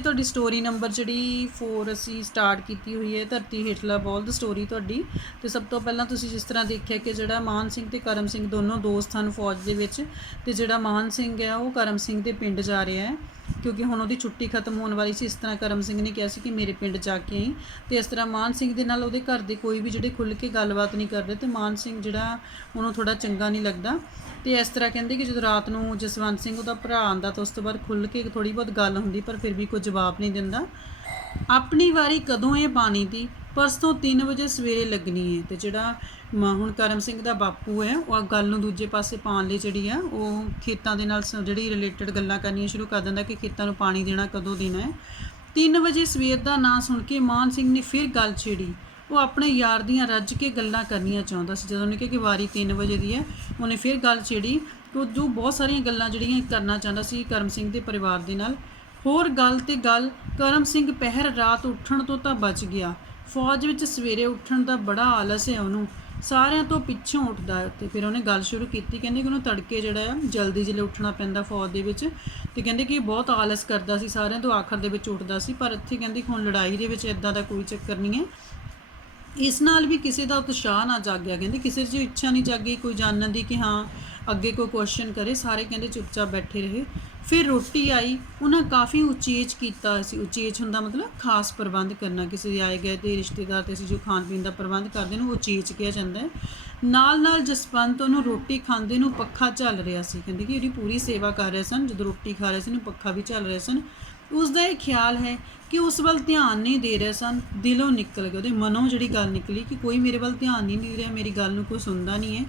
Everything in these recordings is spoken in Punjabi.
ਤੁਹਾਡੀ ਸਟੋਰੀ ਨੰਬਰ ਜਿਹੜੀ 4 ਅਸੀਂ ਸਟਾਰਟ ਕੀਤੀ ਹੋਈ ਹੈ ਧਰਤੀ ਹੇਠਲਾ ਬੋਲਦ ਸਟੋਰੀ ਤੁਹਾਡੀ। ਤੇ ਸਭ ਤੋਂ ਪਹਿਲਾਂ ਤੁਸੀਂ ਜਿਸ ਤਰ੍ਹਾਂ ਦੇਖਿਆ ਕਿ ਜਿਹੜਾ ਮਾਨ ਸਿੰਘ ਤੇ ਕਰਮ ਸਿੰਘ ਦੋਨੋਂ ਦੋਸਤ ਹਨ ਫੌਜ ਦੇ ਵਿੱਚ, ਤੇ ਜਿਹੜਾ ਮਾਨ ਸਿੰਘ ਹੈ ਉਹ ਕਰਮ ਸਿੰਘ ਦੇ ਪਿੰਡ ਜਾ ਰਿਹਾ ਹੈ ਕਿਉਂਕਿ ਹੁਣ ਉਹਦੀ ਛੁੱਟੀ ਖਤਮ ਹੋਣ ਵਾਲੀ ਸੀ। ਇਸ ਤਰ੍ਹਾਂ ਕਰਮ ਸਿੰਘ ਨੇ ਕਿਹਾ ਸੀ ਕਿ ਮੇਰੇ ਪਿੰਡ ਜਾ ਕੇ ਆਈ, ਤੇ ਇਸ ਤਰ੍ਹਾਂ ਮਾਨ ਸਿੰਘ ਦੇ ਨਾਲ ਉਹਦੇ ਘਰ ਦੇ ਕੋਈ ਵੀ ਜਿਹੜੇ ਖੁੱਲ੍ਹ ਕੇ ਗੱਲਬਾਤ ਨਹੀਂ ਕਰਦੇ, ਤੇ ਮਾਨ ਸਿੰਘ ਜਿਹੜਾ ਉਹਨੂੰ ਥੋੜ੍ਹਾ ਚੰਗਾ ਨਹੀਂ ਲੱਗਦਾ। ਤੇ ਇਸ ਤਰ੍ਹਾਂ ਕਹਿੰਦੇ ਕਿ ਜਦੋਂ ਰਾਤ ਨੂੰ ਜਸਵੰਤ ਸਿੰਘ ਉਹਦਾ ਭਰਾ ਆਉਂਦਾ ਤਾਂ ਉਸ ਤੋਂ ਬਾਅਦ ਖੁੱਲ੍ਹ ਕੇ ਥੋੜ੍ਹੀ ਬਹੁਤ ਗੱਲ ਹੁੰਦੀ, ਪਰ ਫਿਰ ਵੀ ਕੋਈ ਜਵਾਬ ਨਹੀਂ ਦਿੰਦਾ। ਆਪਣੀ ਵਾਰੀ ਕਦੋਂ ਇਹ ਪਾਣੀ ਦੀ, ਪਰਸੋਂ 3 ਵਜੇ ਸਵੇਰੇ ਲੱਗਣੀ ਹੈ। ਤੇ ਜਿਹੜਾ ਹੁਣ ਕਰਮ ਸਿੰਘ ਦਾ ਬਾਪੂ ਹੈ ਉਹ ਗੱਲ ਨੂੰ ਦੂਜੇ ਪਾਸੇ ਪਾਉਣ ਲਈ ਜਿਹੜੀ ਆ ਉਹ ਖੇਤਾਂ ਦੇ ਨਾਲ ਜਿਹੜੀ ਰਿਲੇਟਡ ਗੱਲਾਂ ਕਰਨੀਆਂ ਸ਼ੁਰੂ ਕਰ ਦਿੰਦਾ ਕਿ ਖੇਤਾਂ ਨੂੰ ਪਾਣੀ ਦੇਣਾ ਕਦੋਂ ਦੇਣਾ ਹੈ। 3 ਵਜੇ ਸਵੇਰ ਦਾ ਨਾਂ ਸੁਣ ਕੇ ਮਾਨ ਸਿੰਘ ਨੇ ਫਿਰ ਗੱਲ ਛੇੜੀ। ਉਹ ਆਪਣੇ ਯਾਰ ਦੀਆਂ ਰੱਜ ਕੇ ਗੱਲਾਂ ਕਰਨੀਆਂ ਚਾਹੁੰਦਾ ਸੀ। ਜਦੋਂ ਉਹਨੇ ਕਿਹਾ ਕਿ ਵਾਰੀ 3 ਵਜੇ ਦੀ ਹੈ, ਉਹਨੇ ਫਿਰ ਗੱਲ ਛੇੜੀ ਕਿ ਜੋ ਬਹੁਤ ਸਾਰੀਆਂ ਗੱਲਾਂ ਜਿਹੜੀਆਂ ਕਰਨਾ ਚਾਹੁੰਦਾ ਸੀ ਕਰਮ ਸਿੰਘ ਦੇ ਪਰਿਵਾਰ ਦੇ ਨਾਲ। ਹੋਰ ਗੱਲ ਤੇ ਗੱਲ, ਕਰਮ ਸਿੰਘ ਪਹਿਰ ਰਾਤ ਉੱਠਣ ਤੋਂ ਤਾਂ ਬਚ ਗਿਆ। ਫੌਜ ਵਿੱਚ ਸਵੇਰੇ ਉੱਠਣ ਦਾ ਬੜਾ ਆਲਸ ਹੈ ਉਹਨੂੰ, ਸਾਰਿਆਂ ਤੋਂ ਪਿੱਛੋਂ ਉੱਠਦਾ ਹੈ। ਤੇ ਫਿਰ ਉਹਨੇ ਗੱਲ ਸ਼ੁਰੂ ਕੀਤੀ, ਕਹਿੰਦੇ ਕਿ ਉਹਨੂੰ ਤੜਕੇ ਜਿਹੜਾ ਆ ਜਲਦੀ ਜਿਲੇ ਉੱਠਣਾ ਪੈਂਦਾ ਫੌਜ ਦੇ ਵਿੱਚ, ਤੇ ਕਹਿੰਦੇ ਕਿ ਬਹੁਤ ਆਲਸ ਕਰਦਾ ਸੀ, ਸਾਰਿਆਂ ਤੋਂ ਆਖਰ ਦੇ ਵਿੱਚ ਉੱਠਦਾ ਸੀ। ਪਰ ਇੱਥੇ ਕਹਿੰਦੇ ਕਿ ਹੁਣ ਲੜਾਈ ਦੇ ਵਿੱਚ ਇੱਦਾਂ ਦਾ ਕੋਈ ਚੱਕਰ ਨਹੀਂ ਹੈ। ਇਸ ਨਾਲ ਵੀ ਕਿਸੇ ਦਾ ਉਤਸ਼ਾਹ ਨਾ ਜਾਗਿਆ, ਕਹਿੰਦੇ ਕਿਸੇ 'ਚ ਇੱਛਾ ਨਹੀਂ ਜਾਗੀ ਕੋਈ ਜਾਣਨ ਦੀ ਕਿ ਹਾਂ ਅੱਗੇ ਕੋਈ ਕੁਐਸਚਨ ਕਰੇ। ਸਾਰੇ ਕਹਿੰਦੇ ਚੁੱਪਚਾਪ ਬੈਠੇ ਰਹੇ। ਫਿਰ ਰੋਟੀ ਆਈ, ਉਹਨਾਂ ਕਾਫੀ ਉਚੇਚ ਕੀਤਾ ਸੀ। ਉਚੇਚ ਹੁੰਦਾ ਮਤਲਬ ਖਾਸ ਪ੍ਰਬੰਧ ਕਰਨਾ, ਕਿਸੇ ਦੇ ਆਏ ਗਏ ਤੇ ਰਿਸ਼ਤੇਦਾਰ ਤੇ ਅਸੀਂ ਜੋ ਖਾਣ ਪੀਣ ਦਾ ਪ੍ਰਬੰਧ ਕਰਦੇ ਨੂੰ ਉਚੇਚ ਕਿਹਾ ਜਾਂਦਾ ਹੈ। ਨਾਲ ਨਾਲ ਜਸਵੰਤ ਉਹਨੂੰ ਰੋਟੀ ਖਾਂਦੇ ਨੂੰ ਪੱਖਾ ਝੱਲ ਰਿਹਾ ਸੀ, ਕਹਿੰਦੇ ਕਿ ਉਹਦੀ ਪੂਰੀ ਸੇਵਾ ਕਰ ਰਹੇ ਸਨ। ਜਦੋਂ ਰੋਟੀ ਖਾ ਰਹੇ ਸੀ ਉਹਨੂੰ ਪੱਖਾ ਵੀ ਝੱਲ ਰਹੇ ਸਨ। ਉਸ ਦਾ ਇਹ ਖਿਆਲ ਹੈ ਕਿ ਉਸ ਵੱਲ ਧਿਆਨ ਨਹੀਂ ਦੇ ਰਹੇ ਸਨ। ਦਿਲੋਂ ਨਿਕਲ ਗਿਆ, ਉਹਦੇ ਮਨੋਂ ਜਿਹੜੀ ਗੱਲ ਨਿਕਲੀ ਕਿ ਕੋਈ ਮੇਰੇ ਵੱਲ ਧਿਆਨ ਨਹੀਂ ਦੇ ਰਿਹਾ, ਮੇਰੀ ਗੱਲ ਨੂੰ ਕੋਈ ਸੁਣਦਾ ਨਹੀਂ ਹੈ।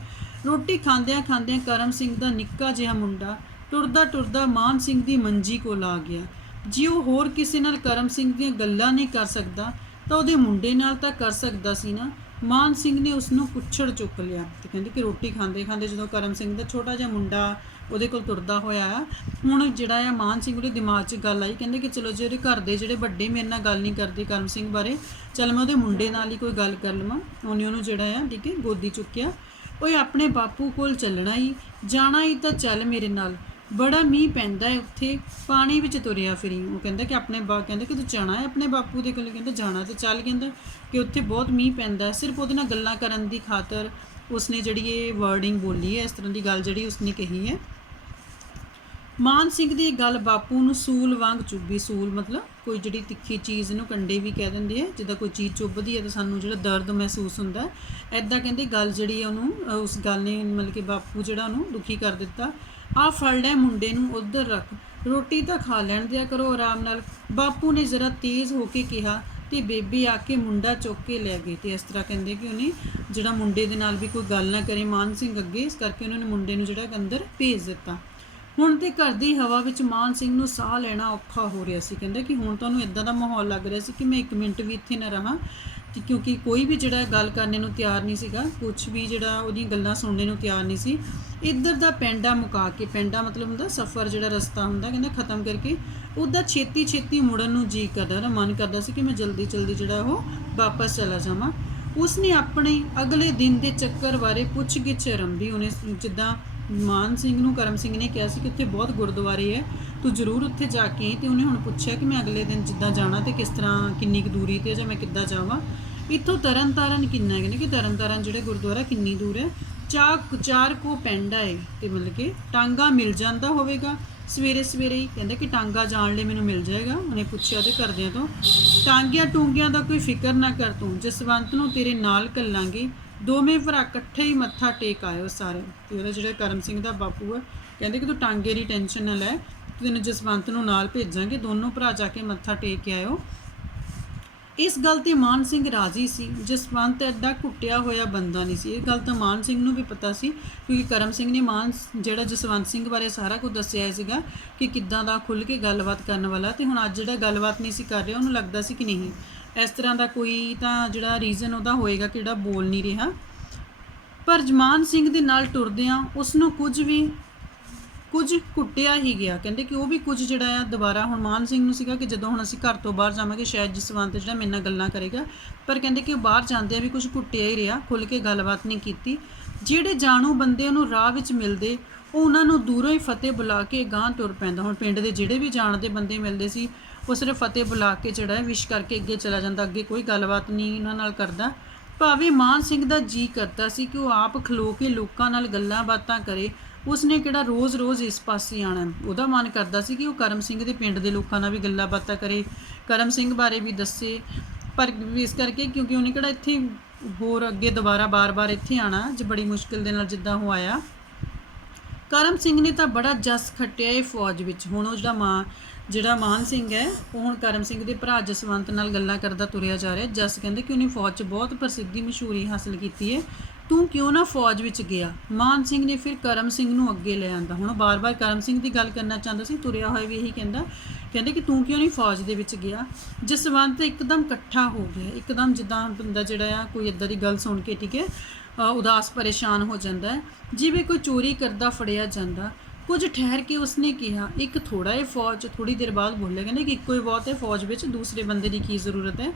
ਰੋਟੀ ਖਾਂਦਿਆਂ ਖਾਂਦਿਆਂ ਕਰਮ ਸਿੰਘ ਦਾ ਨਿੱਕਾ ਜਿਹਾ ਮੁੰਡਾ ਟੁਰਦਾ ਟੁਰਦਾ ਮਾਨ ਸਿੰਘ ਦੀ ਮੰਜੀ ਕੋਲ ਆ ਗਿਆ। ਜੇ ਉਹ ਹੋਰ ਕਿਸੇ ਨਾਲ ਕਰਮ ਸਿੰਘ ਦੀਆਂ ਗੱਲਾਂ ਨਹੀਂ ਕਰ ਸਕਦਾ ਤਾਂ ਉਹਦੇ ਮੁੰਡੇ ਨਾਲ ਤਾਂ ਕਰ ਸਕਦਾ ਸੀ ਨਾ। ਮਾਨ ਸਿੰਘ ਨੇ ਉਸ ਨੂੰ ਪੁੱਛੜ ਚੁੱਕ ਲਿਆ। ਤੇ ਕਹਿੰਦੇ ਕਿ ਰੋਟੀ ਖਾਂਦੇ ਖਾਂਦੇ ਜਦੋਂ ਕਰਮ ਸਿੰਘ ਦਾ ਛੋਟਾ ਜਿਹਾ ਮੁੰਡਾ ਉਹਦੇ ਕੋਲ ਤੁਰਦਾ ਹੋਇਆ ਆ, ਹੁਣ ਜਿਹੜਾ ਆ ਮਾਨ ਸਿੰਘ ਉਹਦੇ ਦਿਮਾਗ 'ਚ ਗੱਲ ਆਈ, ਕਹਿੰਦੇ ਕਿ ਚਲੋ ਜੇ ਉਹਦੇ ਘਰ ਦੇ ਜਿਹੜੇ ਵੱਡੇ ਮੇਰੇ ਨਾਲ ਗੱਲ ਨਹੀਂ ਕਰਦੇ ਕਰਮ ਸਿੰਘ ਬਾਰੇ, ਚੱਲ ਮੈਂ ਉਹਦੇ ਮੁੰਡੇ ਨਾਲ ਹੀ ਕੋਈ ਗੱਲ ਕਰ ਲਵਾਂ। ਉਹਨੇ ਉਹਨੂੰ ਜਿਹੜਾ ਆ ਠੀਕ ਹੈ ਗੋਦੀ ਚੁੱਕਿਆ। ਓਏ ਆਪਣੇ ਬਾਪੂ ਕੋਲ ਚੱਲਣਾ ਹੀ, ਜਾਣਾ ਹੀ ਤਾਂ ਚੱਲ ਮੇਰੇ ਨਾਲ, ਬੜਾ ਮੀਂਹ ਪੈਂਦਾ ਹੈ ਉੱਥੇ, ਪਾਣੀ ਵਿੱਚ ਤੁਰਿਆ ਫਿਰੀ। ਉਹ ਕਹਿੰਦਾ ਕਿ ਆਪਣੇ ਕਹਿੰਦਾ ਕਿ ਤੂੰ ਜਾਣਾ ਹੈ ਆਪਣੇ ਬਾਪੂ ਦੇ ਕੋਲ, ਕਹਿੰਦਾ ਜਾਣਾ ਤੇ ਚੱਲ, ਕਹਿੰਦਾ ਕਿ ਉੱਥੇ ਬਹੁਤ ਮੀਂਹ ਪੈਂਦਾ। ਸਿਰਫ ਉਹਦੇ ਨਾਲ ਗੱਲਾਂ ਕਰਨ ਦੀ ਖਾਤਰ ਉਸਨੇ ਜਿਹੜੀ ਇਹ ਵਰਡਿੰਗ ਬੋਲੀ ਹੈ, ਇਸ ਤਰ੍ਹਾਂ ਦੀ ਗੱਲ ਜਿਹੜੀ ਉਸਨੇ ਕਹੀ ਹੈ। ਮਾਨ ਸਿੰਘ ਦੀ ਇਹ ਗੱਲ ਬਾਪੂ ਨੂੰ ਸੂਲ ਵਾਂਗ ਚੁੱਭੀ। ਸੂਲ ਮਤਲਬ ਕੋਈ ਜਿਹੜੀ ਤਿੱਖੀ ਚੀਜ਼ ਨੂੰ ਕੰਡੇ ਵੀ ਕਹਿ ਦਿੰਦੇ ਆ, ਜਿੱਦਾਂ ਕੋਈ ਚੀਜ਼ ਚੁੱਭਦੀ ਹੈ ਤਾਂ ਸਾਨੂੰ ਜਿਹੜਾ ਦਰਦ ਮਹਿਸੂਸ ਹੁੰਦਾ, ਐਦਾਂ ਕਹਿੰਦੇ ਗੱਲ ਜਿਹੜੀ ਉਹਨੂੰ ਉਸ ਗੱਲ ਨੇ ਮਤਲਬ ਕਿ ਬਾਪੂ ਜਿਹੜਾ ਉਹਨੂੰ ਦੁਖੀ ਕਰ ਦਿੱਤਾ। ਆ ਫੜ ਲੈ ਮੁੰਡੇ ਨੂੰ ਉੱਧਰ ਰੱਖ, ਰੋਟੀ ਤਾਂ ਖਾ ਲੈਣ ਦਿਆ ਕਰੋ ਆਰਾਮ ਨਾਲ, ਬਾਪੂ ਨੇ ਜ਼ਰਾ ਤੇਜ਼ ਹੋ ਕੇ ਕਿਹਾ। ਤੇ ਬੇਬੇ ਆ ਕੇ ਮੁੰਡਾ ਚੁੱਕ ਕੇ ਲੈ ਗਏ। ਤੇ ਇਸ ਤਰ੍ਹਾਂ ਕਹਿੰਦੇ ਕਿ ਉਹਨੇ ਜਿਹੜਾ ਮੁੰਡੇ ਦੇ ਨਾਲ ਵੀ ਕੋਈ ਗੱਲ ਨਾ ਕਰੇ ਮਾਨ ਸਿੰਘ ਅੱਗੇ, ਇਸ ਕਰਕੇ ਉਹਨਾਂ ਨੇ ਮੁੰਡੇ ਨੂੰ ਜਿਹੜਾ ਅੰਦਰ ਭੇਜ ਦਿੱਤਾ। ਹੁਣ ਤੇ ਘਰ ਦੀ ਹਵਾ ਵਿੱਚ ਮਾਨ ਸਿੰਘ ਨੂੰ ਸਾਹ ਲੈਣਾ ਔਖਾ ਹੋ ਰਿਹਾ ਸੀ। ਕਹਿੰਦਾ ਕਿ ਹੁਣ ਤੁਹਾਨੂੰ ਇੱਦਾਂ ਦਾ ਮਾਹੌਲ ਲੱਗ ਰਿਹਾ ਸੀ ਕਿ ਮੈਂ 1 ਮਿੰਟ ਵੀ ਇੱਥੇ ਨਾ ਰਹਾਂ, ਕਿਉਂਕਿ ਕੋਈ ਵੀ ਜਿਹੜਾ ਗੱਲ ਕਰਨੇ ਨੂੰ ਤਿਆਰ ਨਹੀਂ ਸੀਗਾ, ਕੁਛ ਵੀ ਜਿਹੜਾ ਉਹਦੀਆਂ ਗੱਲਾਂ ਸੁਣਨੇ ਨੂੰ ਤਿਆਰ ਨਹੀਂ ਸੀ। ਇੱਧਰ ਦਾ ਪੈਂਡਾ ਮੁਕਾ ਕੇ, ਪੈਂਡਾ ਮਤਲਬ ਹੁੰਦਾ ਸਫ਼ਰ, ਜਿਹੜਾ ਰਸਤਾ ਹੁੰਦਾ, ਕਹਿੰਦਾ ਖ਼ਤਮ ਕਰਕੇ ਉਹਦਾ ਛੇਤੀ ਛੇਤੀ ਮੁੜਨ ਨੂੰ ਜੀ ਕਰਦਾ, ਉਹਦਾ ਮਨ ਕਰਦਾ ਸੀ ਕਿ ਮੈਂ ਜਲਦੀ ਜਲਦੀ ਜਿਹੜਾ ਉਹ ਵਾਪਸ ਚਲਾ ਜਾਵਾਂ। ਉਸਨੇ ਆਪਣੇ ਅਗਲੇ ਦਿਨ ਦੇ ਚੱਕਰ ਬਾਰੇ ਪੁੱਛ ਗਿੱਛ ਆਰੰਭੀ। ਉਹਨੇ ਜਿੱਦਾਂ ਮਾਨ ਸਿੰਘ ਨੂੰ ਕਰਮ ਸਿੰਘ ਨੇ ਕਿਹਾ ਸੀ ਕਿ ਉੱਥੇ ਬਹੁਤ ਗੁਰਦੁਆਰੇ ਹੈ, ਤੂੰ ਜ਼ਰੂਰ ਉੱਥੇ ਜਾ ਕੇ ਆਈ। ਅਤੇ ਉਹਨੇ ਹੁਣ ਪੁੱਛਿਆ ਕਿ ਮੈਂ ਅਗਲੇ ਦਿਨ ਜਿੱਦਾਂ ਜਾਣਾ ਅਤੇ ਕਿਸ ਤਰ੍ਹਾਂ, ਕਿੰਨੀ ਕੁ ਦੂਰੀ 'ਤੇ, ਜਾਂ ਮੈਂ ਕਿੱਦਾਂ ਜਾਵਾਂ, ਇੱਥੋਂ ਤਰਨ ਤਾਰਨ ਕਿੰਨਾ ਹੈ, ਕਿ ਤਰਨ ਤਾਰਨ ਜਿਹੜਾ ਗੁਰਦੁਆਰਾ ਕਿੰਨੀ ਦੂਰ ਹੈ। 4 ਕੋ ਪੈਂਡਾ ਹੈ, ਅਤੇ ਮਤਲਬ ਕਿ ਟਾਂਗਾ ਮਿਲ ਜਾਂਦਾ ਹੋਵੇਗਾ ਸਵੇਰੇ ਸਵੇਰੇ ਹੀ। ਕਹਿੰਦਾ ਕਿ ਟਾਂਗਾ ਜਾਣ ਲਈ ਮੈਨੂੰ ਮਿਲ ਜਾਏਗਾ। ਉਹਨੇ ਪੁੱਛਿਆ ਉਹਦੇ ਘਰਦਿਆਂ ਤੋਂ, ਟਾਂਗਿਆਂ ਟੂੰਗਿਆਂ ਦਾ ਕੋਈ ਫਿਕਰ ਨਾ ਕਰ ਤੂੰ, ਜਸਵੰਤ ਨੂੰ ਤੇਰੇ ਨਾਲ ਘੱਲਾਂਗੇ, ਦੋਵੇਂ ਭਰਾ ਇਕੱਠੇ ਹੀ ਮੱਥਾ ਟੇਕ ਆਇਓ ਸਾਰੇ। ਅਤੇ ਉਹਦਾ ਜਿਹੜਾ ਕਰਮ ਸਿੰਘ ਦਾ ਬਾਪੂ ਹੈ ਕਹਿੰਦੇ ਕਿ ਤੂੰ ਟਾਂਗੇ ਦੀ ਟੈਨਸ਼ਨ ਨਾ ਲੈ, ਤੈਨੂੰ ਜਸਵੰਤ ਨੂੰ ਨਾਲ ਭੇਜਾਂਗੇ, ਦੋਨੋਂ ਭਰਾ ਜਾ ਕੇ ਮੱਥਾ ਟੇਕ ਕੇ ਆਇਓ। ਇਸ ਗੱਲ 'ਤੇ ਮਾਨ ਸਿੰਘ ਰਾਜ਼ੀ ਸੀ। ਜਸਵੰਤ ਐਡਾ ਘੁੱਟਿਆ ਹੋਇਆ ਬੰਦਾ ਨਹੀਂ ਸੀ। ਇਹ ਗੱਲ ਤਾਂ ਮਾਨ ਸਿੰਘ ਨੂੰ ਵੀ ਪਤਾ ਸੀ, ਕਿਉਂਕਿ ਕਰਮ ਸਿੰਘ ਨੇ ਜਿਹੜਾ ਜਸਵੰਤ ਸਿੰਘ ਬਾਰੇ ਸਾਰਾ ਕੁਝ ਦੱਸਿਆ ਸੀਗਾ ਕਿ ਕਿੱਦਾਂ ਦਾ ਖੁੱਲ੍ਹ ਕੇ ਗੱਲਬਾਤ ਕਰਨ ਵਾਲਾ। ਅਤੇ ਹੁਣ ਅੱਜ ਜਿਹੜਾ ਗੱਲਬਾਤ ਨਹੀਂ ਸੀ ਕਰ ਰਿਹਾ, ਉਹਨੂੰ ਲੱਗਦਾ ਸੀ ਕਿ ਨਹੀਂ ਇਸ ਤਰ੍ਹਾਂ ਦਾ ਕੋਈ ਤਾਂ ਜਿਹੜਾ ਰੀਜ਼ਨ ਉਹਦਾ ਹੋਏਗਾ ਕਿ ਜਿਹੜਾ ਬੋਲ ਨਹੀਂ ਰਿਹਾ। ਪਰ ਮਾਨ ਸਿੰਘ ਦੇ ਨਾਲ ਟੁਰਦਿਆਂ ਉਸ ਨੂੰ ਕੁਝ ਘੁੱਟਿਆ ਹੀ ਗਿਆ। ਕਹਿੰਦੇ ਕਿ ਉਹ ਵੀ ਕੁਝ ਜਿਹੜਾ ਆ ਦੁਬਾਰਾ ਹੁਣ ਮਾਨ ਸਿੰਘ ਨੂੰ ਸੀਗਾ ਕਿ ਜਦੋਂ ਹੁਣ ਅਸੀਂ ਘਰ ਤੋਂ ਬਾਹਰ ਜਾਵਾਂਗੇ ਸ਼ਾਇਦ ਜਸਵੰਤ ਜਿਹੜਾ ਮੇਰੇ ਨਾਲ ਗੱਲਾਂ ਕਰੇਗਾ, ਪਰ ਕਹਿੰਦੇ ਕਿ ਉਹ ਬਾਹਰ ਜਾਂਦਿਆਂ ਵੀ ਕੁਝ ਘੁੱਟਿਆ ਹੀ ਰਿਹਾ, ਖੁੱਲ੍ਹ ਕੇ ਗੱਲਬਾਤ ਨਹੀਂ ਕੀਤੀ। ਜਿਹੜੇ ਜਾਣੂ ਬੰਦੇ ਉਹਨੂੰ ਰਾਹ ਵਿੱਚ ਮਿਲਦੇ ਉਹ ਉਹਨਾਂ ਨੂੰ ਦੂਰੋਂ ਹੀ ਫਤਿਹ ਬੁਲਾ ਕੇ ਗਾਂਹ ਤੁਰ ਪੈਂਦਾ। ਹੁਣ ਪਿੰਡ ਦੇ ਜਿਹੜੇ ਵੀ ਜਾਣਦੇ ਬੰਦੇ ਮਿਲਦੇ ਸੀ ਉਹ ਸਿਰਫ ਫਤਿਹ ਬੁਲਾ ਕੇ ਜਿਹੜਾ ਹੈ ਵਿਸ਼ ਕਰਕੇ ਅੱਗੇ ਚਲਾ ਜਾਂਦਾ, ਅੱਗੇ ਕੋਈ ਗੱਲਬਾਤ ਨਹੀਂ ਉਹਨਾਂ ਨਾਲ ਕਰਦਾ। ਭਾਵੇਂ ਮਾਨ ਸਿੰਘ ਦਾ ਜੀ ਕਰਦਾ ਸੀ ਕਿ ਉਹ ਆਪ ਖਲੋ ਕੇ ਲੋਕਾਂ ਨਾਲ ਗੱਲਾਂ ਬਾਤਾਂ ਕਰੇ, ਉਸਨੇ ਕਿਹੜਾ ਰੋਜ਼-ਰੋਜ਼ ਇਸ ਪਾਸੇ ਆਉਣਾ। ਉਹਦਾ ਮਨ ਕਰਦਾ ਸੀ ਕਿ ਉਹ ਕਰਮ ਸਿੰਘ ਦੇ ਪਿੰਡ ਦੇ ਲੋਕਾਂ ਨਾਲ ਵੀ ਗੱਲਾਂ ਬਾਤਾਂ ਕਰੇ, ਕਰਮ ਸਿੰਘ ਬਾਰੇ ਵੀ ਦੱਸੇ, ਪਰ ਇਸ ਕਰਕੇ ਕਿਉਂਕਿ ਉਹਨੇ ਕਿਹੜਾ ਇੱਥੇ ਹੋਰ ਅੱਗੇ ਦੁਬਾਰਾ ਬਾਰ-ਬਾਰ ਇੱਥੇ ਆਉਣਾ, ਜੇ ਬੜੀ ਮੁਸ਼ਕਿਲ ਦੇ ਨਾਲ ਜਿੱਦਾਂ ਉਹ ਆਇਆ। ਕਰਮ ਸਿੰਘ ਨੇ ਤਾਂ ਬੜਾ ਜਸ ਖੱਟਿਆ ਇਹ ਫੌਜ ਵਿੱਚ। ਹੁਣ ਉਹ ਜਿਹੜਾ ਮਾਨ ਸਿੰਘ ਹੈ ਉਹ ਹੁਣ ਕਰਮ ਸਿੰਘ ਦੇ ਭਰਾ ਜਸਵੰਤ ਨਾਲ ਗੱਲਾਂ ਕਰਦਾ ਤੁਰਿਆ ਜਾ ਰਿਹਾ। ਜਸ ਕਹਿੰਦੇ ਕਿ ਉਹਨੇ ਫੌਜ 'ਚ ਬਹੁਤ ਪ੍ਰਸਿੱਧੀ ਮਸ਼ਹੂਰੀ ਹਾਸਲ ਕੀਤੀ ਹੈ, ਤੂੰ ਕਿਉਂ ਨਾ ਫੌਜ ਵਿੱਚ ਗਿਆ। ਮਾਨ ਸਿੰਘ ਨੇ ਫਿਰ ਕਰਮ ਸਿੰਘ ਨੂੰ ਅੱਗੇ ਲੈ ਆਂਦਾ। ਹੁਣ ਬਾਰ-ਬਾਰ ਕਰਮ ਸਿੰਘ ਦੀ ਗੱਲ ਕਰਨਾ ਚਾਹੁੰਦਾ ਸੀ, ਤੁਰਿਆ ਹੋਇਆ ਵੀ ਇਹੀ ਕਹਿੰਦੇ ਕਿ ਤੂੰ ਕਿਉਂ ਨਹੀਂ ਫੌਜ ਦੇ ਵਿੱਚ ਗਿਆ। ਜਸਵੰਤ ਇੱਕਦਮ ਇਕੱਠਾ ਹੋ ਗਿਆ, ਇੱਕਦਮ ਜਿੱਦਾਂ ਬੰਦਾ ਜਿਹੜਾ ਆ ਕੋਈ ਇੱਦਾਂ ਦੀ ਗੱਲ ਸੁਣ ਕੇ ਠੀਕ ਹੈ ਉਦਾਸ ਪਰੇਸ਼ਾਨ ਹੋ ਜਾਂਦਾ ਹੈ, ਜਿਵੇਂ ਕੋਈ ਚੋਰੀ ਕਰਦਾ ਫੜਿਆ ਜਾਂਦਾ। ਕੁਝ ਠਹਿਰ ਕੇ ਉਸਨੇ ਕਿਹਾ, ਇੱਕ ਥੋੜਾ ਹੈ ਫੌਜ। ਥੋੜੀ ਦੇਰ ਬਾਅਦ ਬੋਲਿਆ, ਕਹਿੰਦੇ ਕਿ ਇੱਕੋ ਹੀ ਬਹੁਤ ਹੈ ਫੌਜ ਵਿੱਚ, ਦੂਸਰੇ ਬੰਦੇ ਦੀ ਕੀ ਜ਼ਰੂਰਤ ਹੈ।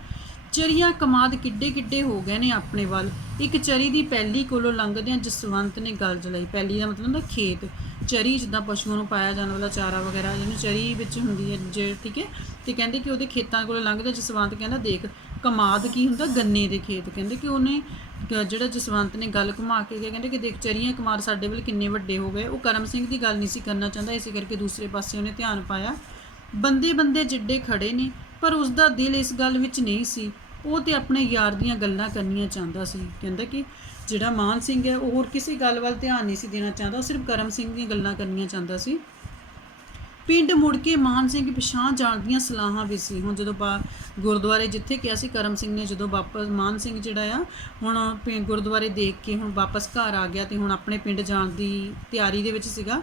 ਚਰੀਆਂ ਕਮਾਦ ਕਿੱਡੇ ਹੋ ਗਏ ਨੇ ਆਪਣੇ ਵੱਲ। ਇੱਕ ਚਰੀ ਦੀ ਪੈਲੀ ਕੋਲੋਂ ਲੰਘਦਿਆਂ ਜਸਵੰਤ ਨੇ ਗੱਲ ਜਲਾਈ। ਪੈਲੀ ਦਾ ਮਤਲਬ ਹੁੰਦਾ ਖੇਤ, ਚਰੀ ਜਿੱਦਾਂ ਪਸ਼ੂਆਂ ਨੂੰ ਪਾਇਆ ਜਾਣ ਵਾਲਾ ਚਾਰਾ ਵਗੈਰਾ ਜਿਹਨੂੰ ਚਰੀ ਵਿੱਚ ਹੁੰਦੀ ਹੈ ਜੇ ਠੀਕ ਹੈ। ਤੇ ਕਹਿੰਦੇ ਕਿ ਉਹਦੇ ਖੇਤਾਂ ਕੋਲੋਂ ਲੰਘਦੇ ਜਸਵੰਤ ਕਹਿੰਦਾ ਦੇਖ ਕਮਾਦ ਕੀ ਹੁੰਦਾ, ਗੰਨੇ ਦੇ ਖੇਤ। ਕਹਿੰਦੇ ਕਿ ਉਹਨੇ ਜਿਹੜਾ ਜਸਵੰਤ ਨੇ ਗੱਲ ਘੁਮਾ ਕੇ ਗਿਆ, ਕਹਿੰਦੇ ਕਿ ਦੇਖ ਚਰੀਆਂ ਕਮਾਦ ਸਾਡੇ ਵੱਲ ਕਿੰਨੇ ਵੱਡੇ ਹੋ ਗਏ। ਉਹ ਕਰਮ ਸਿੰਘ ਦੀ ਗੱਲ ਨਹੀਂ ਸੀ ਕਰਨਾ ਚਾਹੁੰਦਾ, ਇਸੇ ਕਰਕੇ ਦੂਸਰੇ ਪਾਸੇ ਉਹਨੇ ਧਿਆਨ ਪਾਇਆ। ਬੰਦੇ ਜਿੱਡੇ ਖੜੇ ਨੇ, ਪਰ ਉਸਦਾ ਦਿਲ ਇਸ ਗੱਲ ਵਿੱਚ ਨਹੀਂ ਸੀ। ਉਹ ਤੇ ਆਪਣੇ ਯਾਰ ਦੀਆਂ ਗੱਲਾਂ ਕਰਨੀਆਂ ਚਾਹੁੰਦਾ ਸੀ। ਕਹਿੰਦਾ ਕਿ ਜਿਹੜਾ ਮਾਨ ਸਿੰਘ ਹੈ ਉਹ ਹੋਰ ਕਿਸੇ ਗੱਲ ਵੱਲ ਧਿਆਨ ਨਹੀਂ ਸੀ ਦੇਣਾ ਚਾਹੁੰਦਾ, ਉਹ ਸਿਰਫ ਕਰਮ ਸਿੰਘ ਦੀਆਂ ਗੱਲਾਂ ਕਰਨੀਆਂ ਚਾਹੁੰਦਾ ਸੀ। ਪਿੰਡ ਮੁੜ ਕੇ ਮਾਨ ਸਿੰਘ ਪਿਛਾਂਹ ਜਾਣ ਦੀਆਂ ਸਲਾਹਾਂ ਵੀ ਸੀ। ਹੁਣ ਜਦੋਂ ਗੁਰਦੁਆਰੇ ਜਿੱਥੇ ਕਿਹਾ ਸੀ ਕਰਮ ਸਿੰਘ ਨੇ, ਜਦੋਂ ਵਾਪਸ ਮਾਨ ਸਿੰਘ ਜਿਹੜਾ ਆ ਹੁਣ ਗੁਰਦੁਆਰੇ ਦੇਖ ਕੇ ਹੁਣ ਵਾਪਸ ਘਰ ਆ ਗਿਆ ਤੇ ਹੁਣ ਆਪਣੇ ਪਿੰਡ ਜਾਣ ਦੀ ਤਿਆਰੀ ਦੇ ਵਿੱਚ ਸੀਗਾ।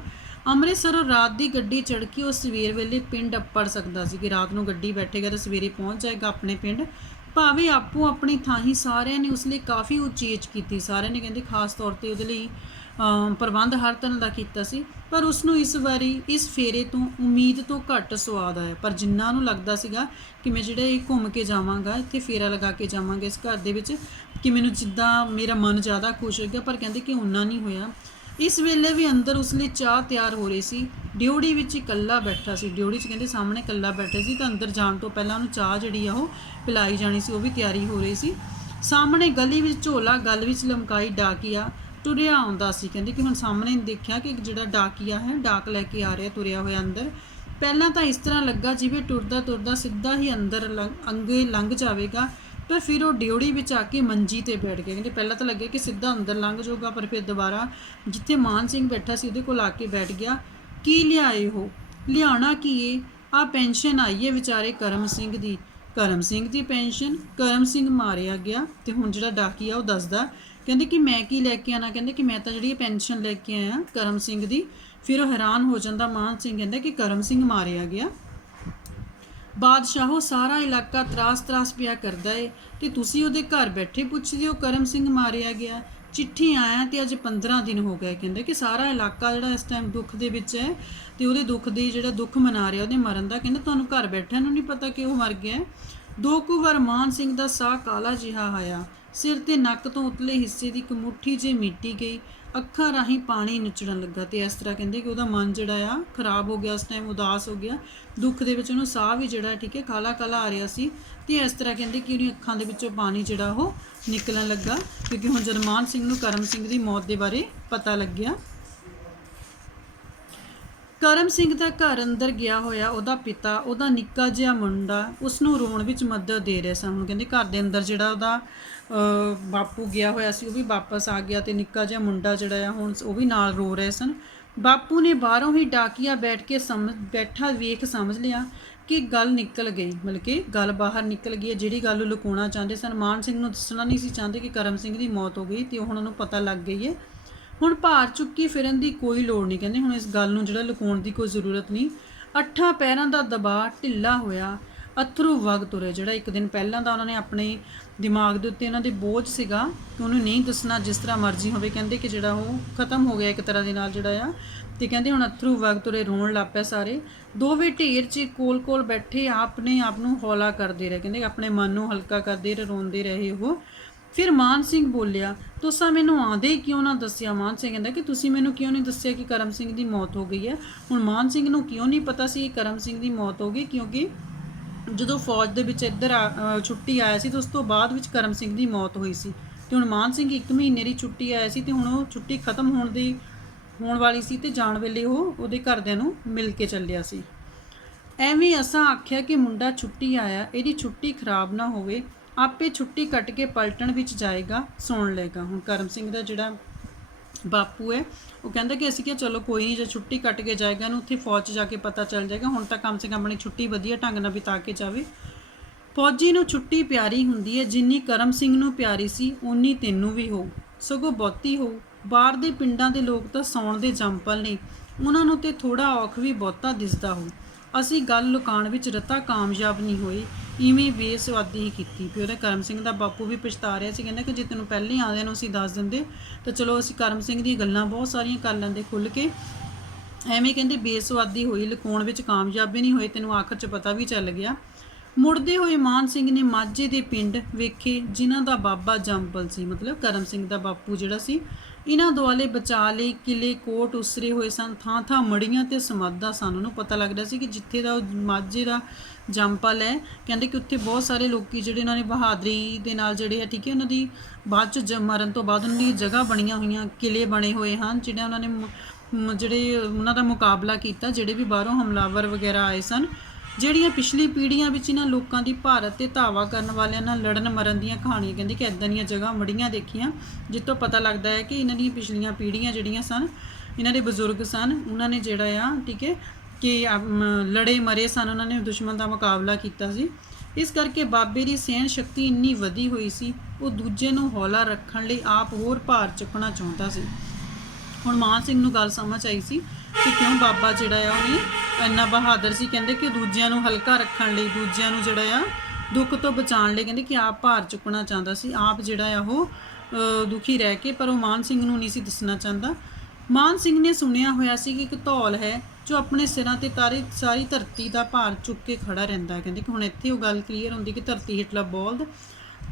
ਅੰਮ੍ਰਿਤਸਰੋਂ ਰਾਤ ਦੀ ਗੱਡੀ ਚੜ੍ਹ ਕੇ ਉਹ ਸਵੇਰ ਵੇਲੇ ਪਿੰਡ ਅੱਪੜ ਸਕਦਾ ਸੀ ਕਿ ਰਾਤ ਨੂੰ ਗੱਡੀ ਬੈਠੇਗਾ ਤਾਂ ਸਵੇਰੇ ਪਹੁੰਚ ਜਾਏਗਾ ਆਪਣੇ ਪਿੰਡ। ਭਾਵੇਂ ਆਪੋ ਆਪਣੀ ਥਾਂ ਹੀ ਸਾਰਿਆਂ ਨੇ ਉਸ ਲਈ ਕਾਫੀ ਉਚੇਚ ਕੀਤੀ, ਸਾਰਿਆਂ ਨੇ ਕਹਿੰਦੇ ਖਾਸ ਤੌਰ 'ਤੇ ਉਹਦੇ ਲਈ ਪ੍ਰਬੰਧ ਹਰ ਤਰ੍ਹਾਂ ਦਾ ਕੀਤਾ ਸੀ, ਪਰ ਉਸਨੂੰ ਇਸ ਵਾਰੀ ਇਸ ਫੇਰੇ ਤੋਂ ਉਮੀਦ ਤੋਂ ਘੱਟ ਸਵਾਦ ਆਇਆ। ਪਰ ਜਿੰਨਾ ਨੂੰ ਲੱਗਦਾ ਸੀਗਾ ਕਿ ਮੈਂ ਜਿਹੜਾ ਇਹ ਘੁੰਮ ਕੇ ਜਾਵਾਂਗਾ, ਇੱਥੇ ਫੇਰਾ ਲਗਾ ਕੇ ਜਾਵਾਂਗਾ ਇਸ ਘਰ ਦੇ ਵਿੱਚ, ਕਿ ਮੈਨੂੰ ਜਿੱਦਾਂ ਮੇਰਾ ਮਨ ਜ਼ਿਆਦਾ ਖੁਸ਼ ਹੋ ਗਿਆ, ਪਰ ਕਹਿੰਦੇ ਕਿ ਓਨਾ ਨਹੀਂ ਹੋਇਆ। ਇਸ ਵੇਲੇ ਵੀ ਅੰਦਰ ਉਸ ਲਈ ਚਾਹ ਤਿਆਰ ਹੋ ਰਹੀ ਸੀ। ਡਿਉੜੀ ਵਿੱਚ ਇਕੱਲਾ ਬੈਠਾ ਸੀ, ਡਿਉੜੀ 'ਚ ਕਹਿੰਦੇ ਸਾਹਮਣੇ ਇਕੱਲਾ ਬੈਠਾ ਸੀ, ਤਾਂ ਅੰਦਰ ਜਾਣ ਤੋਂ ਪਹਿਲਾਂ ਉਹਨੂੰ ਚਾਹ ਜਿਹੜੀ ਆ ਉਹ ਪਿਲਾਈ ਜਾਣੀ ਸੀ, ਉਹ ਵੀ ਤਿਆਰੀ ਹੋ ਰਹੀ ਸੀ। ਸਾਹਮਣੇ ਗਲੀ ਵਿੱਚ ਝੋਲਾ ਗਲ ਵਿੱਚ ਲਮਕਾਈ ਡਾਕੀਆ ਤੁਰਿਆ ਆਉਂਦਾ ਸੀ। ਕਹਿੰਦੇ ਕਿ ਹੁਣ ਸਾਹਮਣੇ ਦੇਖਿਆ ਕਿ ਜਿਹੜਾ ਡਾਕੀਆ ਹੈ ਡਾਕ ਲੈ ਕੇ ਆ ਰਿਹਾ ਤੁਰਿਆ ਹੋਇਆ ਅੰਦਰ। ਪਹਿਲਾਂ ਤਾਂ ਇਸ ਤਰ੍ਹਾਂ ਲੱਗਾ ਜਿਵੇਂ ਤੁਰਦਾ ਸਿੱਧਾ ਹੀ ਅੰਦਰ ਅੱਗੇ ਲੰਘ ਜਾਵੇਗਾ, ਪਰ ਫਿਰ ਉਹ ਡਿਉੜੀ ਵਿੱਚ ਆ ਕੇ ਮੰਜੀ 'ਤੇ ਬੈਠ ਗਿਆ। ਕਹਿੰਦੇ ਪਹਿਲਾਂ ਤਾਂ ਲੱਗਿਆ ਕਿ ਸਿੱਧਾ ਅੰਦਰ ਲੰਘ ਜਾਊਗਾ, ਪਰ ਫਿਰ ਦੁਬਾਰਾ ਜਿੱਥੇ ਮਾਨ ਸਿੰਘ ਬੈਠਾ ਸੀ ਉਹਦੇ ਕੋਲ ਆ ਕੇ ਬੈਠ ਗਿਆ। ਕੀ ਲਿਆਏ ਹੋ? ਲਿਆਉਣਾ ਕੀ ਏ? ਆ ਪੈਨਸ਼ਨ ਆਈ ਹੈ ਵਿਚਾਰੇ ਕਰਮ ਸਿੰਘ ਦੀ ਪੈਨਸ਼ਨ। ਕਰਮ ਸਿੰਘ ਮਾਰਿਆ ਗਿਆ। ਤੇ ਹੁਣ ਜਿਹੜਾ ਡਾਕੀਆ ਉਹ ਦੱਸਦਾ, ਕਹਿੰਦੇ ਕਿ ਮੈਂ ਕੀ ਲੈ ਕੇ ਆਣਾ। ਕਹਿੰਦੇ ਕਿ ਮੈਂ ਤਾਂ ਜਿਹੜੀ ਪੈਨਸ਼ਨ ਲੈ ਕੇ ਆਇਆ ਕਰਮ ਸਿੰਘ ਦੀ। ਫਿਰ ਉਹ ਹੈਰਾਨ ਹੋ ਜਾਂਦਾ ਮਾਨ ਸਿੰਘ, ਕਹਿੰਦਾ ਕਿ ਕਰਮ ਸਿੰਘ ਮਾਰਿਆ ਗਿਆ। ਬਾਦਸ਼ਾਹੋ ਸਾਰਾ ਇਲਾਕਾ ਤਰਾਸ ਪਿਆ ਕਰਦਾ ਏ ਤੇ ਤੁਸੀਂ ਉਹਦੇ ਘਰ ਬੈਠੇ ਪੁੱਛਦੇ ਹੋ ਕਰਮ ਸਿੰਘ ਮਾਰਿਆ ਗਿਆ। ਚਿੱਠੀ ਆਇਆ ਤੇ ਅੱਜ 15 ਦਿਨ ਹੋ ਗਏ। ਕਹਿੰਦੇ ਕਿ ਸਾਰਾ ਇਲਾਕਾ ਜਿਹੜਾ ਇਸ ਟਾਈਮ ਦੁੱਖ ਦੇ ਵਿੱਚ ਹੈ ਤੇ ਉਹਦੇ ਦੁੱਖ ਦੀ ਜਿਹੜਾ ਦੁੱਖ ਮਨਾ ਰਿਹਾ ਉਹਦੇ ਮਰਨ ਦਾ। ਕਹਿੰਦੇ ਤੁਹਾਨੂੰ ਘਰ ਬੈਠਿਆਂ ਨੂੰ ਨਹੀਂ ਪਤਾ ਕਿ ਉਹ ਮਰ ਗਿਆ। ਦੋ ਕੁ ਵਾਰ ਮਾਨ ਸਿੰਘ ਦਾ ਸਾਹ ਕਾਲਾ ਜਿਹਾ ਆਇਆ, ਸਿਰ ਤੇ ਨੱਕ ਤੋਂ ਉਤਲੇ ਹਿੱਸੇ ਦੀ ਇੱਕ ਮੁੱਠੀ ਜਿਹੀ ਮਿੱਟੀ ਗਈ, ਅੱਖਾਂ ਰਾਹੀਂ ਪਾਣੀ ਨੁਚੜਨ ਲੱਗਾ। ਤੇ ਇਸ ਤਰ੍ਹਾਂ ਕਹਿੰਦੇ ਕਿ ਉਹਦਾ ਮਨ ਜਿਹੜਾ ਆ ਖਰਾਬ ਹੋ ਗਿਆ, ਉਸ ਟਾਈਮ ਉਦਾਸ ਹੋ ਗਿਆ, ਦੁੱਖ ਦੇ ਵਿੱਚ ਉਹਨੂੰ ਸਾਹ ਵੀ ਜਿਹੜਾ ਠੀਕ ਹੈ ਕਾਲਾ ਆ ਰਿਹਾ ਸੀ। ਤੇ ਇਸ ਤਰ੍ਹਾਂ ਕਹਿੰਦੇ ਕਿ ਉਹਦੀ ਅੱਖਾਂ ਦੇ ਵਿੱਚੋਂ ਪਾਣੀ ਜਿਹੜਾ ਉਹ ਨਿਕਲਣ ਲੱਗਾ, ਕਿਉਂਕਿ ਹੁਣ ਜਦ ਮਾਨ ਸਿੰਘ ਨੂੰ ਕਰਮ ਸਿੰਘ ਦੀ ਮੌਤ ਦੇ ਬਾਰੇ ਪਤਾ ਲੱਗਿਆ। ਕਰਮ ਸਿੰਘ ਦਾ ਘਰ ਅੰਦਰ ਗਿਆ ਹੋਇਆ ਉਹਦਾ ਪਿਤਾ, ਉਹਦਾ ਨਿੱਕਾ ਜਿਹਾ ਮੁੰਡਾ ਉਸ ਨੂੰ ਰੋਣ ਵਿੱਚ ਮਦਦ ਦੇ ਰਿਹਾ ਸਨ। ਹੁਣ ਕਹਿੰਦੇ ਘਰ ਦੇ ਅੰਦਰ ਜਿਹੜਾ ਉਹਦਾ ਬਾਪੂ ਗਿਆ ਹੋਇਆ ਸੀ ਉਹ ਵੀ ਵਾਪਸ ਆ ਗਿਆ ਤੇ ਨਿੱਕਾ ਜਿਹਾ ਮੁੰਡਾ ਜਿਹੜਾ ਆ ਹੁਣ ਉਹ ਵੀ ਨਾਲ ਰੋ ਰਹੇ ਸਨ। ਬਾਪੂ ਨੇ ਬਾਹਰੋਂ ਹੀ ਡਾਕੀਆ ਬੈਠਾ ਵੇਖ ਸਮਝ ਲਿਆ ਕਿ ਗੱਲ ਨਿਕਲ ਗਈ, ਮਤਲਬ ਕਿ ਗੱਲ ਬਾਹਰ ਨਿਕਲ ਗਈ ਹੈ। ਜਿਹੜੀ ਗੱਲ ਉਹ ਲੁਕਾਉਣਾ ਚਾਹੁੰਦੇ ਸਨ, ਮਾਨ ਸਿੰਘ ਨੂੰ ਦੱਸਣਾ ਨਹੀਂ ਸੀ ਚਾਹੁੰਦੇ ਕਿ ਕਰਮ ਸਿੰਘ ਦੀ ਮੌਤ ਹੋ ਗਈ, ਤੇ ਹੁਣ ਉਹਨੂੰ ਪਤਾ ਲੱਗ ਗਈ ਹੈ। ਹੁਣ ਭਾਰ ਚੁੱਕੀ ਫਿਰਨ ਦੀ ਕੋਈ ਲੋੜ ਨਹੀਂ। ਕਹਿੰਦੇ ਹੁਣ ਇਸ ਗੱਲ ਨੂੰ ਜਿਹੜਾ ਲੁਕਾਉਣ ਦੀ ਕੋਈ ਜ਼ਰੂਰਤ ਨਹੀਂ। ਅੱਠਾਂ ਪੈਰਾਂ ਦਾ ਦਬਾਅ ਢਿੱਲਾ ਹੋਇਆ, ਅਥਰੂ ਵਗ ਤੁਰੇ। ਜਿਹੜਾ ਇੱਕ ਦਿਨ ਪਹਿਲਾਂ ਦਾ ਉਹਨਾਂ ਨੇ ਆਪਣੇ ਦਿਮਾਗ ਦੇ ਉੱਤੇ ਇਹਨਾਂ ਦੇ ਬੋਝ ਸੀਗਾ ਕਿ ਉਹਨੂੰ ਨਹੀਂ ਦੱਸਣਾ, ਜਿਸ ਤਰ੍ਹਾਂ ਮਰਜ਼ੀ ਹੋਵੇ, ਕਹਿੰਦੇ ਕਿ ਜਿਹੜਾ ਉਹ ਖਤਮ ਹੋ ਗਿਆ ਇੱਕ ਤਰ੍ਹਾਂ ਦੇ ਨਾਲ ਜਿਹੜਾ ਆ। ਤੇ ਕਹਿੰਦੇ ਹੁਣ ਅਥਰੂ ਵਗ ਤੁਰੇ, ਰੋਣ ਲੱਗ ਪਿਆ ਸਾਰੇ। ਦੋਵੇਂ ਢੇਰ 'ਚ ਕੋਲ ਬੈਠੇ ਆਪਣੇ ਆਪ ਨੂੰ ਹੌਲਾ ਕਰਦੇ ਰਹੇ। ਕਹਿੰਦੇ ਆਪਣੇ ਮਨ ਨੂੰ ਹਲਕਾ ਕਰਦੇ ਰਹੇ, ਰੋਂਦੇ ਰਹੇ ਉਹ। ਫਿਰ ਮਾਨ ਸਿੰਘ ਬੋਲਿਆ, ਤੁਸੀਂ ਮੈਨੂੰ ਆਂਦੇ ਕਿਉਂ ਨਾ ਦੱਸਿਆ? ਮਾਨ ਸਿੰਘ ਕਹਿੰਦਾ ਕਿ ਤੁਸੀਂ ਮੈਨੂੰ ਕਿਉਂ ਨਹੀਂ ਦੱਸਿਆ ਕਿ ਕਰਮ ਸਿੰਘ ਦੀ ਮੌਤ ਹੋ ਗਈ ਹੈ। ਹੁਣ ਮਾਨ ਸਿੰਘ ਨੂੰ ਕਿਉਂ ਨਹੀਂ ਪਤਾ ਸੀ ਕਿ ਕਰਮ ਸਿੰਘ ਦੀ ਮੌਤ ਹੋ ਗਈ? ਕਿਉਂਕਿ ਜਦੋਂ ਫੌਜ ਦੇ ਵਿੱਚ ਇੱਧਰ ਛੁੱਟੀ ਆਇਆ ਸੀ ਤੇ ਉਸ ਤੋਂ ਬਾਅਦ ਵਿੱਚ ਕਰਮ ਸਿੰਘ ਦੀ ਮੌਤ ਹੋਈ ਸੀ। ਤੇ ਹੁਣ ਮਾਨ ਸਿੰਘ 1 ਮਹੀਨੇ ਦੀ ਛੁੱਟੀ ਆਇਆ ਸੀ ਤੇ ਹੁਣ ਉਹ ਛੁੱਟੀ ਖਤਮ ਹੋਣ ਵਾਲੀ ਸੀ ਤੇ ਜਾਣ ਵੇਲੇ ਉਹ ਉਹਦੇ ਘਰਦਿਆਂ ਨੂੰ ਮਿਲ ਕੇ ਚੱਲਿਆ ਸੀ। ਐਵੇਂ ਅਸਾਂ ਆਖਿਆ ਕਿ ਮੁੰਡਾ ਛੁੱਟੀ ਆਇਆ, ਇਹਦੀ ਛੁੱਟੀ ਖਰਾਬ ਨਾ ਹੋਵੇ, ਆਪੇ ਛੁੱਟੀ ਕੱਟ ਕੇ ਪਲਟਣ ਵਿੱਚ ਜਾਏਗਾ, ਸੁਣ ਲਏਗਾ। ਹੁਣ ਕਰਮ ਸਿੰਘ ਦਾ ਜਿਹੜਾ ਬਾਪੂ ਹੈ ਉਹ ਕਹਿੰਦਾ ਕਿ ਅਸੀਂ ਕਿਹਾ ਚਲੋ ਕੋਈ ਨਹੀਂ, ਜੇ ਛੁੱਟੀ ਕੱਟ ਕੇ ਜਾਏਗਾ ਇਹਨੂੰ ਉੱਥੇ ਫੌਜ 'ਚ ਜਾ ਕੇ ਪਤਾ ਚੱਲ ਜਾਏਗਾ, ਹੁਣ ਤਾਂ ਕਮ ਸੇ ਕਮ ਆਪਣੀ ਛੁੱਟੀ ਵਧੀਆ ਢੰਗ ਨਾਲ ਬਿਤਾ ਕੇ ਜਾਵੇ। ਫੌਜੀ ਨੂੰ ਛੁੱਟੀ ਪਿਆਰੀ ਹੁੰਦੀ ਹੈ, ਜਿੰਨੀ ਕਰਮ ਸਿੰਘ ਨੂੰ ਪਿਆਰੀ ਸੀ ਓਨੀ ਤੈਨੂੰ ਵੀ ਹੋਊ, ਸਗੋਂ ਬਹੁਤੀ ਹੋਊ। ਬਾਹਰ ਦੇ ਪਿੰਡਾਂ ਦੇ ਲੋਕ ਤਾਂ ਸੌਣ ਦੇ ਜੰਪਲ ਨੇ, ਉਹਨਾਂ ਨੂੰ ਤੇ ਥੋੜਾ ਔਖ ਵੀ ਬਹੁਤਾ ਦਿਸਦਾ ਹੋਊ। ਅਸੀਂ ਗੱਲ ਲੁਕਾਉਣ ਵਿੱਚ ਰਤਾ ਕਾਮਯਾਬ ਨਹੀਂ ਹੋਏ, ਇਵੇਂ ਬੇਸਵਾਦੀ ਹੀ ਕੀਤੀ। ਫਿਰ ਉਹਦੇ ਕਰਮ ਸਿੰਘ ਦਾ ਬਾਪੂ ਵੀ ਪਛਤਾ ਰਿਹਾ ਸੀ, ਕਹਿੰਦਾ ਕਿ ਜੇ ਤੈਨੂੰ ਪਹਿਲਾਂ ਹੀ ਆਉਂਦਿਆਂ ਨੂੰ ਅਸੀਂ ਦੱਸ ਦਿੰਦੇ ਤਾਂ ਚਲੋ ਅਸੀਂ ਕਰਮ ਸਿੰਘ ਦੀਆਂ ਗੱਲਾਂ ਬਹੁਤ ਸਾਰੀਆਂ ਕਰ ਲੈਂਦੇ ਖੁੱਲ੍ਹ ਕੇ। ਐਵੇਂ ਕਹਿੰਦੇ ਬੇਸਵਾਦੀ ਹੋਈ, ਲੁਕਾਉਣ ਵਿੱਚ ਕਾਮਯਾਬ ਵੀ ਨਹੀਂ ਹੋਏ, ਤੈਨੂੰ ਆਖਰ 'ਚ ਪਤਾ ਵੀ ਚੱਲ ਗਿਆ। ਮੁੜਦੇ ਹੋਏ ਮਾਨ ਸਿੰਘ ਨੇ ਮਾਝੇ ਦੇ ਪਿੰਡ ਵੇਖੇ ਜਿਨ੍ਹਾਂ ਦਾ ਬਾਬਾ ਜੰਪਲ ਸੀ, ਮਤਲਬ ਕਰਮ ਸਿੰਘ ਦਾ ਬਾਪੂ ਜਿਹੜਾ ਸੀ। ਇਹਨਾਂ ਦੁਆਲੇ ਬਚਾ ਲਈ ਕਿਲੇ ਕੋਟ ਉਸਰੇ ਹੋਏ ਸਨ, ਥਾਂ ਥਾਂ ਮੜੀਆਂ ਤੇ ਸਮਾਧਾਂ ਸਨ। ਉਹਨੂੰ ਪਤਾ ਲੱਗਦਾ ਸੀ ਕਿ ਜਿੱਥੇ ਦਾ ਮਾਝੇ ਦਾ ਜੰਪਲ ਹੈ, ਕਹਿੰਦੇ ਕਿ ਉੱਥੇ ਬਹੁਤ ਸਾਰੇ ਲੋਕੀ ਜਿਹੜੇ ਉਹਨਾਂ ਨੇ ਬਹਾਦਰੀ ਦੇ ਨਾਲ ਜਿਹੜੇ ਹੈ, ਠੀਕ ਹੈ, ਉਹਨਾਂ ਦੀ ਬਾਅਦ 'ਚ ਮਰਨ ਤੋਂ ਬਾਅਦ ਉਹਨਾਂ ਦੀ ਜਗ੍ਹਾ ਬਣੀਆਂ ਹੋਈਆਂ, ਕਿਲੇ ਬਣੇ ਹੋਏ ਹਨ, ਜਿਹੜੇ ਉਹਨਾਂ ਨੇ ਜਿਹੜੇ ਉਹਨਾਂ ਦਾ ਮੁਕਾਬਲਾ ਕੀਤਾ, ਜਿਹੜੇ ਵੀ ਬਾਹਰੋਂ ਹਮਲਾਵਰ ਵਗੈਰਾ ਆਏ ਸਨ। ਜਿਹੜੀਆਂ ਪਿਛਲੀ ਪੀੜ੍ਹੀਆਂ ਵਿੱਚ ਇਹਨਾਂ ਲੋਕਾਂ ਦੀ ਭਾਰਤ 'ਤੇ ਧਾਵਾ ਕਰਨ ਵਾਲਿਆਂ ਨਾਲ ਲੜਨ ਮਰਨ ਦੀਆਂ ਕਹਾਣੀਆਂ, ਕਹਿੰਦੇ ਕਿ ਇੱਦਾਂ ਦੀਆਂ ਜਗ੍ਹਾ ਮੜੀਆਂ ਦੇਖੀਆਂ, ਜਿਸ ਤੋਂ ਪਤਾ ਲੱਗਦਾ ਹੈ ਕਿ ਇਹਨਾਂ ਦੀਆਂ ਪਿਛਲੀਆਂ ਪੀੜ੍ਹੀਆਂ ਜਿਹੜੀਆਂ ਸਨ, ਇਹਨਾਂ ਦੇ ਬਜ਼ੁਰਗ ਸਨ, ਉਹਨਾਂ ਨੇ ਜਿਹੜਾ ਆ, ਠੀਕ ਹੈ, ਕਿ ਲੜੇ ਮਰੇ ਸਨ, ਉਹਨਾਂ ਨੇ ਦੁਸ਼ਮਣ ਦਾ ਮੁਕਾਬਲਾ ਕੀਤਾ ਸੀ। ਇਸ ਕਰਕੇ ਬਾਬੇ ਦੀ ਸਹਿਣ ਸ਼ਕਤੀ ਇੰਨੀ ਵਧੀ ਹੋਈ ਸੀ, ਉਹ ਦੂਜੇ ਨੂੰ ਹੌਲਾ ਰੱਖਣ ਲਈ ਆਪ ਹੋਰ ਭਾਰ ਚੁੱਕਣਾ ਚਾਹੁੰਦਾ ਸੀ। ਹੁਣ ਮਾਨ ਸਿੰਘ ਨੂੰ ਗੱਲ ਸਮਝ ਆਈ ਸੀ ਕਿ ਕਿਉਂ ਬਾਬਾ ਜਿਹੜਾ ਆ ਉਹਨੇ ਇੰਨਾ ਬਹਾਦਰ ਸੀ। ਕਹਿੰਦੇ ਕਿ ਦੂਜਿਆਂ ਨੂੰ ਹਲਕਾ ਰੱਖਣ ਲਈ, ਦੂਜਿਆਂ ਨੂੰ ਜਿਹੜਾ ਆ ਦੁੱਖ ਤੋਂ ਬਚਾਉਣ ਲਈ, ਕਹਿੰਦੇ ਕਿ ਆਪ ਭਾਰ ਚੁੱਕਣਾ ਚਾਹੁੰਦਾ ਸੀ, ਆਪ ਜਿਹੜਾ ਆ ਉਹ ਦੁਖੀ ਰਹਿ ਕੇ, ਪਰ ਉਹ ਮਾਨ ਸਿੰਘ ਨੂੰ ਨਹੀਂ ਸੀ ਦੱਸਣਾ ਚਾਹੁੰਦਾ। ਮਾਨ ਸਿੰਘ ਨੇ ਸੁਣਿਆ ਹੋਇਆ ਸੀ ਕਿ ਇੱਕ ਧੌਲ ਹੈ ਜੋ ਆਪਣੇ ਸਿਰਾਂ 'ਤੇ ਸਾਰੀ ਧਰਤੀ ਦਾ ਭਾਰ ਚੁੱਕ ਕੇ ਖੜਾ ਰਹਿੰਦਾ ਹੈ। ਕਹਿੰਦੇ ਕਿ ਹੁਣ ਇੱਥੇ ਉਹ ਗੱਲ ਕਲੀਅਰ ਹੁੰਦੀ ਕਿ ਧਰਤੀ ਹੇਠਲਾ ਬੋਲਦ,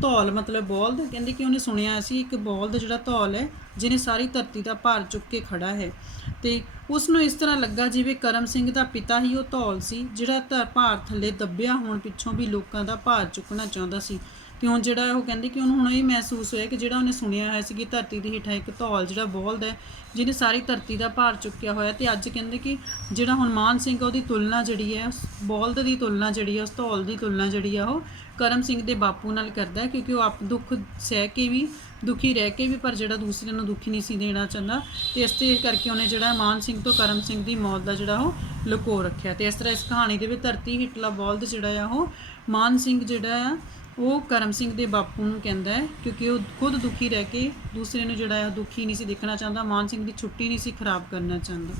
ਧੌਲ ਮਤਲਬ ਬੋਲਦ, ਕਹਿੰਦੇ ਕਿ ਉਹਨੇ ਸੁਣਿਆ ਸੀ ਇੱਕ ਬੋਲਦ ਜਿਹੜਾ ਧੌਲ ਹੈ ਜਿਹਨੇ ਸਾਰੀ ਧਰਤੀ ਦਾ ਭਾਰ ਚੁੱਕ ਕੇ ਖੜਾ ਹੈ। ਤੇ ਉਸ ਨੂੰ ਇਸ ਤਰ੍ਹਾਂ ਲੱਗਾ ਜਿਵੇਂ ਕਰਮ ਸਿੰਘ ਦਾ ਪਿਤਾ ਹੀ ਉਹ ਧੌਲ ਸੀ ਜਿਹੜਾ ਭਾਰ ਥੱਲੇ ਦੱਬਿਆ ਹੋਣ ਪਿੱਛੋਂ ਵੀ ਲੋਕਾਂ ਦਾ ਭਾਰ ਚੁੱਕਣਾ ਚਾਹੁੰਦਾ ਸੀ। ਤੇ ਹੁਣ ਜਿਹੜਾ ਉਹ ਕਹਿੰਦੇ ਕਿ ਉਹਨੂੰ ਹੁਣ ਇਹ ਮਹਿਸੂਸ ਹੋਇਆ ਕਿ ਜਿਹੜਾ ਉਹਨੇ ਸੁਣਿਆ ਹੋਇਆ ਸੀ ਕਿ ਧਰਤੀ ਦੇ ਹੇਠਾਂ ਇੱਕ ਧੌਲ ਜਿਹੜਾ ਬੋਲਦ ਹੈ ਜਿਹਨੇ ਸਾਰੀ ਧਰਤੀ ਦਾ ਭਾਰ ਚੁੱਕਿਆ ਹੋਇਆ, ਤੇ ਅੱਜ ਕਹਿੰਦੇ ਕਿ ਜਿਹੜਾ ਹੁਣ ਮਾਨ ਸਿੰਘ ਉਹਦੀ ਤੁਲਨਾ ਜਿਹੜੀ ਹੈ, ਉਸ ਬੋਲਦ ਦੀ ਤੁਲਨਾ ਜਿਹੜੀ ਹੈ, ਉਸ ਧੌਲ ਦੀ ਤੁਲਨਾ ਜਿਹੜੀ ਆ ਉਹ ਕਰਮ ਸਿੰਘ ਦੇ ਬਾਪੂ ਨਾਲ ਕਰਦਾ, ਕਿਉਂਕਿ ਉਹ ਆਪ ਦੁੱਖ ਸਹਿ ਕੇ ਵੀ, ਦੁਖੀ ਰਹਿ ਕੇ ਵੀ, ਪਰ ਜਿਹੜਾ ਦੂਸਰਿਆਂ ਨੂੰ ਦੁੱਖ ਨਹੀਂ ਸੀ ਦੇਣਾ ਚਾਹੁੰਦਾ। ਤੇ ਇਸ ਤੇ ਕਰਕੇ ਉਹਨੇ ਜਿਹੜਾ ਮਾਨ ਸਿੰਘ ਤੋਂ ਕਰਮ ਸਿੰਘ ਦੀ ਮੌਤ ਦਾ ਜਿਹੜਾ ਉਹ ਲੁਕੋ ਰੱਖਿਆ। ਤੇ ਇਸ ਤਰ੍ਹਾਂ ਇਸ ਕਹਾਣੀ ਦੇ ਵਿੱਚ ਧਰਤੀ ਹੇਠਲਾ ਬੋਲਦ ਜਿਹੜਾ ਆ ਉਹ ਮਾਨ ਸਿੰਘ ਜਿਹੜਾ ਆ ਉਹ ਕਰਮ ਸਿੰਘ ਦੇ ਬਾਪੂ ਨੂੰ ਕਹਿੰਦਾ ਹੈ, ਕਿਉਂਕਿ ਉਹ ਖੁਦ ਦੁਖੀ ਰਹਿ ਕੇ ਦੂਸਰੇ ਨੂੰ ਜਿਹੜਾ ਆ ਦੁਖੀ ਨਹੀਂ ਸੀ ਦੇਖਣਾ ਚਾਹੁੰਦਾ, ਮਾਨ ਸਿੰਘ ਦੀ ਛੁੱਟੀ ਨਹੀਂ ਸੀ ਖਰਾਬ ਕਰਨਾ ਚਾਹੁੰਦਾ।